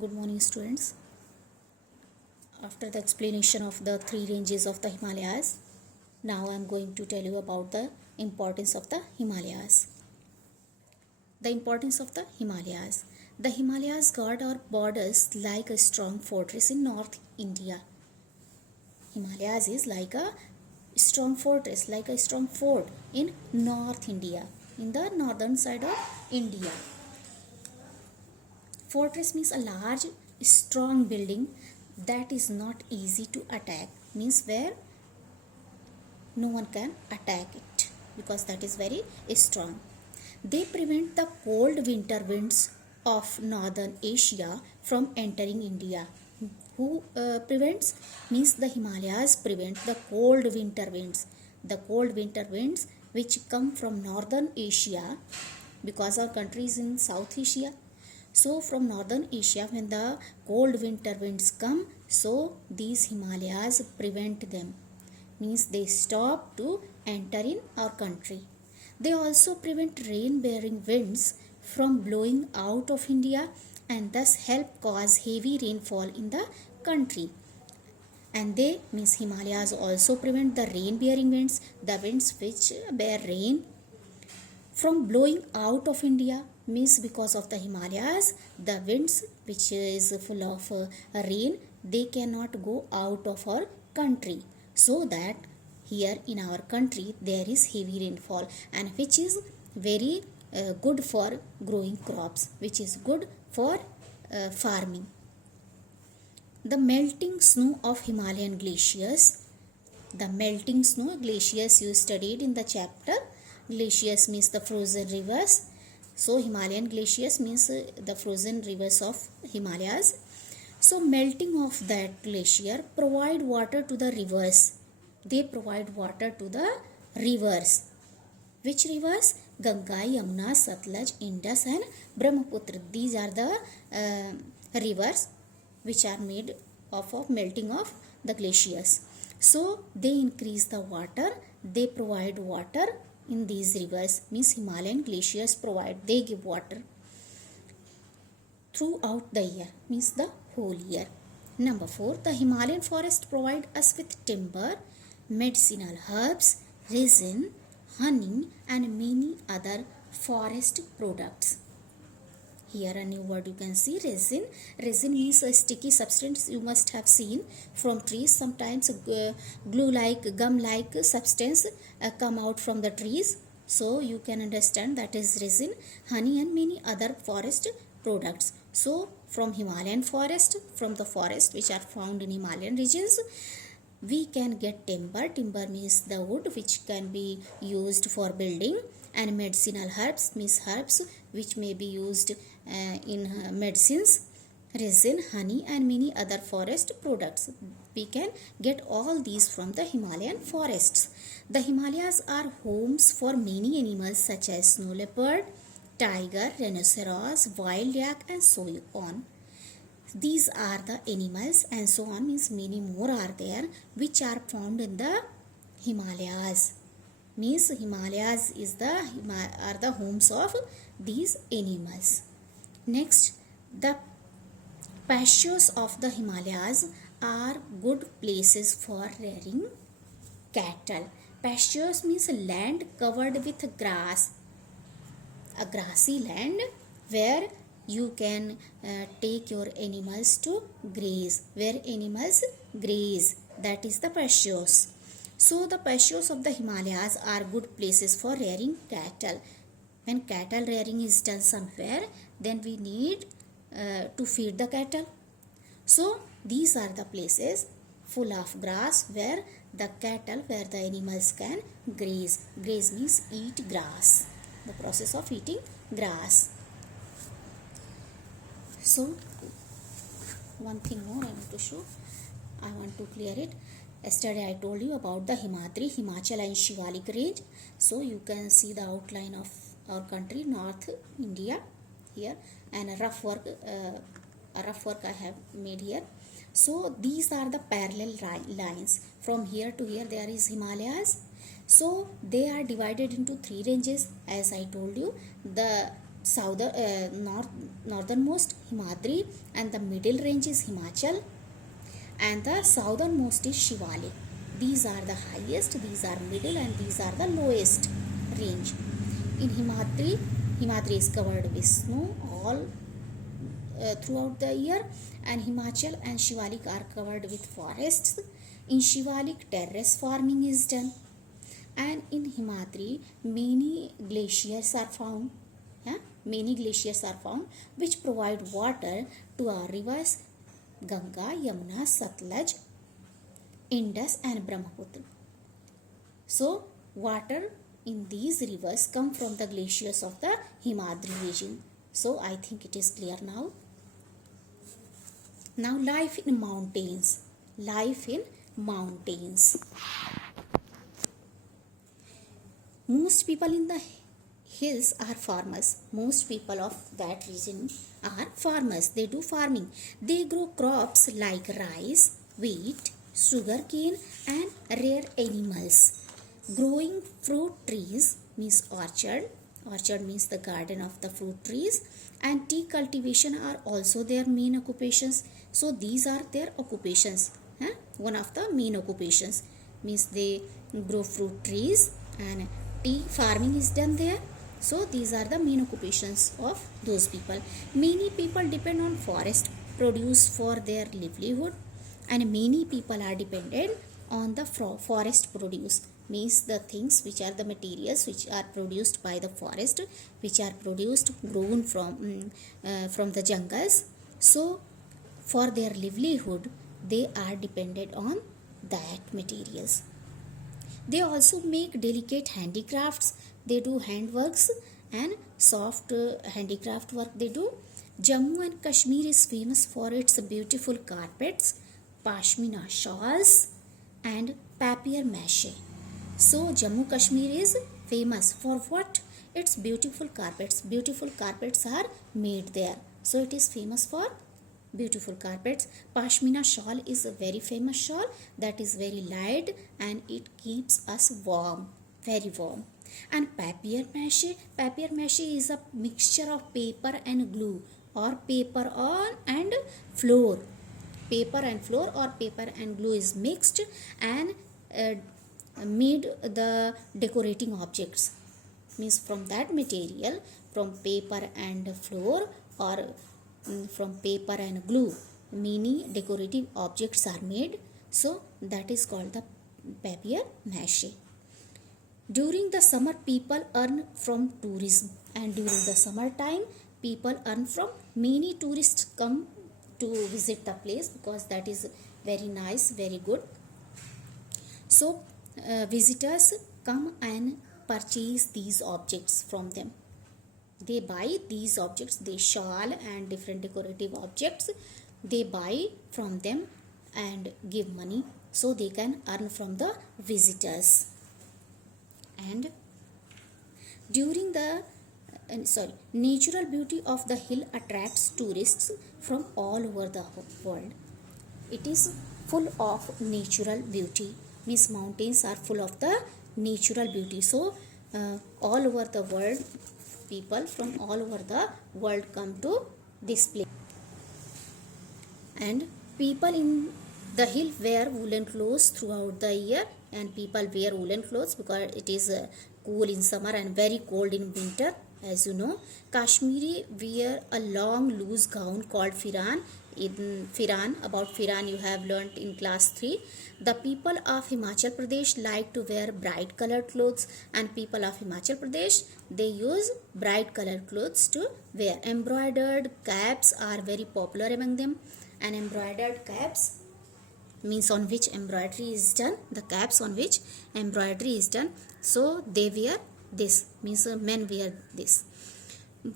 Good morning, students. After the explanation of the three ranges of the Himalayas, now I am going to tell you about the importance of the Himalayas. The importance of the Himalayas. The Himalayas guard our borders like a strong fortress in North India. Himalayas is like a strong fortress, like a strong fort in North India, in the northern side of India. Fortress means a large, strong building that is not easy to attack, means where no one can attack it because that is very strong. They prevent the cold winter winds of northern Asia from entering India. Who prevents? Means the Himalayas prevent the cold winter winds. The cold winter winds which come from northern Asia, because our country is in South Asia. So from northern Asia, when the cold winter winds come, so these Himalayas prevent them. Means they stop to enter in our country. They also prevent rain-bearing winds from blowing out of India and thus help cause heavy rainfall in the country. And they, means Himalayas also prevent the rain-bearing winds, the winds which bear rain, from blowing out of India. Means because of the Himalayas, the winds which is full of rain, they cannot go out of our country, so that here in our country there is heavy rainfall, and which is very good for growing crops, which is good for farming. The melting snow of Himalayan glaciers. The melting snow, glaciers you studied in the chapter. Glaciers means the frozen rivers. So Himalayan glaciers means the frozen rivers of Himalayas. So melting of that glacier provide water to the rivers. They provide water to the rivers. Which rivers? Ganga, Yamuna, Satluj, Indus and Brahmaputra. These are the rivers which are made of melting of the glaciers. So they increase the water. They provide water in these rivers. Means Himalayan glaciers provide, they give water throughout the year, means the whole year. Number 4, the Himalayan forest provide us with timber, medicinal herbs, resin, honey and many other forest products. Here a new word you can see, resin. Resin means a sticky substance you must have seen from trees. Sometimes glue-like, gum-like substance come out from the trees. So you can understand that is resin, honey and many other forest products. So from Himalayan forest, from the forest which are found in Himalayan regions, we can get timber. Timber means the wood which can be used for building, and medicinal herbs means herbs which may be used in medicines, resin, honey and many other forest products. We can get all these from the Himalayan forests. The Himalayas are homes for many animals such as snow leopard, tiger, rhinoceros, wild yak and so on. These are the animals and so on, means many more are there which are found in the Himalayas. Means Himalayas is are the homes of these animals. Next, the pastures of the Himalayas are good places for rearing cattle. Pastures means land covered with grass, a grassy land where you can take your animals to graze, where animals graze, that is the pastures. So the pastures of the Himalayas are good places for rearing cattle. When cattle rearing is done somewhere, then we need to feed the cattle. So these are the places full of grass where the cattle, where the animals can graze. Graze means eat grass, the process of eating grass. So one thing more I want to show, I want to clear it. Yesterday I told you about the Himadri, Himachal and Shivalik range. So you can see the outline of our country, North India here, and a rough work I have made here. So these are the parallel lines. From here to here there is Himalayas. So they are divided into three ranges as I told you. The northernmost Himadri, and the middle range is Himachal, and the southernmost is Shivalik. These are the highest, these are middle, and these are the lowest range. In Himadri is covered with snow all throughout the year, and Himachal and Shivalik are covered with forests. In Shivalik, terrace farming is done, and in Himadri many glaciers are found. Many glaciers are found which provide water to our rivers Ganga, Yamuna, Satluj, Indus, and Brahmaputra. So water in these rivers come from the glaciers of the Himadri region. So I think it is clear now. Now life in mountains. Life in mountains. Most people in the hills are farmers. Most people of that region are farmers. They do farming. They grow crops like rice, wheat, sugarcane, and rare animals. Growing fruit trees means orchard. Orchard means the garden of the fruit trees. And tea cultivation are also their main occupations. So these are their occupations. One of the main occupations means they grow fruit trees, and tea farming is done there. So these are the main occupations of those people. Many people depend on forest produce for their livelihood, and many people are dependent on the forest produce, means the things which are the materials which are produced by the forest, which are grown from the jungles. So for their livelihood they are dependent on that materials. They also make delicate handicrafts. They do handworks and soft handicraft work they do. Jammu and Kashmir is famous for its beautiful carpets, pashmina shawls, and papier-mâché. So Jammu Kashmir is famous for what? Its beautiful carpets. Beautiful carpets are made there. So it is famous for beautiful carpets. Pashmina shawl is a very famous shawl that is very light and it keeps us warm, very warm. And papier-mâché is a mixture of paper and glue, or paper and flour. Paper and flour or paper and glue is mixed and made the decorating objects. Means from that material, from paper and flour or from paper and glue, many decorative objects are made. So that is called the papier-mâché. During the summer, people earn from tourism, and during the summer time, people earn from many tourists come to visit the place because that is very nice, very good. So visitors come and purchase these objects from them. They buy these objects, the shawl and different decorative objects. They buy from them and give money so they can earn from the visitors. And during the natural beauty of the hill attracts tourists from all over the world. It is full of natural beauty. Means mountains are full of the natural beauty. So all over the world, people from all over the world come to this place. And people in the hill wear woolen clothes throughout the year, and people wear woolen clothes because it is cool in summer and very cold in winter. As you know, Kashmiri wear a long loose gown called firan. About firan you have learnt in class 3. The people of Himachal Pradesh like to wear bright colored clothes, and people of Himachal Pradesh, they use bright colored clothes to wear. Embroidered caps are very popular among them, and embroidered caps means on which embroidery is done, the caps on which embroidery is done. So they wear this, means men wear this.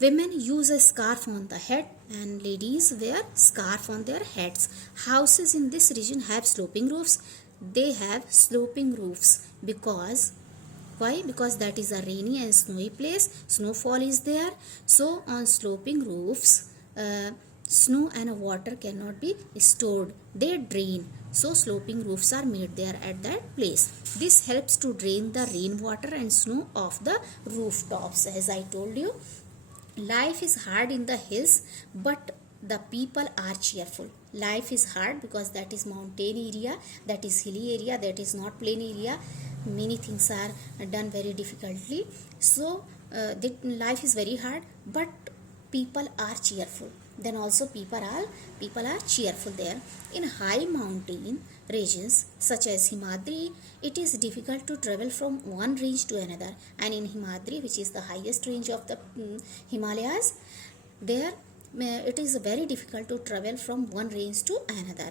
Women use a scarf on the head and ladies wear scarf on their heads. Houses in this region have sloping roofs. They have sloping roofs because why? Because that is a rainy and snowy place. Snowfall is there. So on sloping roofs, snow and water cannot be stored. They drain. So sloping roofs are made there at that place. This helps to drain the rainwater and snow off the rooftops, as I told you. Life is hard in the hills, but the people are cheerful. Life is hard because that is mountain area, that is hilly area, that is not plain area. Many things are done very difficultly. So life is very hard, but people are cheerful. Then also people are cheerful there. In high mountain regions such as Himadri, it is difficult to travel from one range to another. And in Himadri, which is the highest range of the Himalayas, there it is very difficult to travel from one range to another.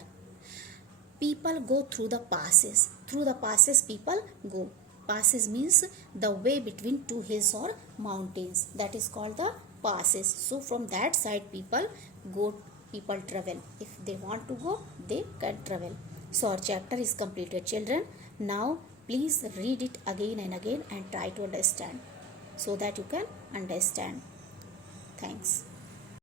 People go through the passes. Through the passes people go. Passes means the way between two hills or mountains. That is called the passes. So from that side people travel. If they want to go, they can travel. So our chapter is completed, children. Now please read it again and again and try to understand so that you can understand. Thanks.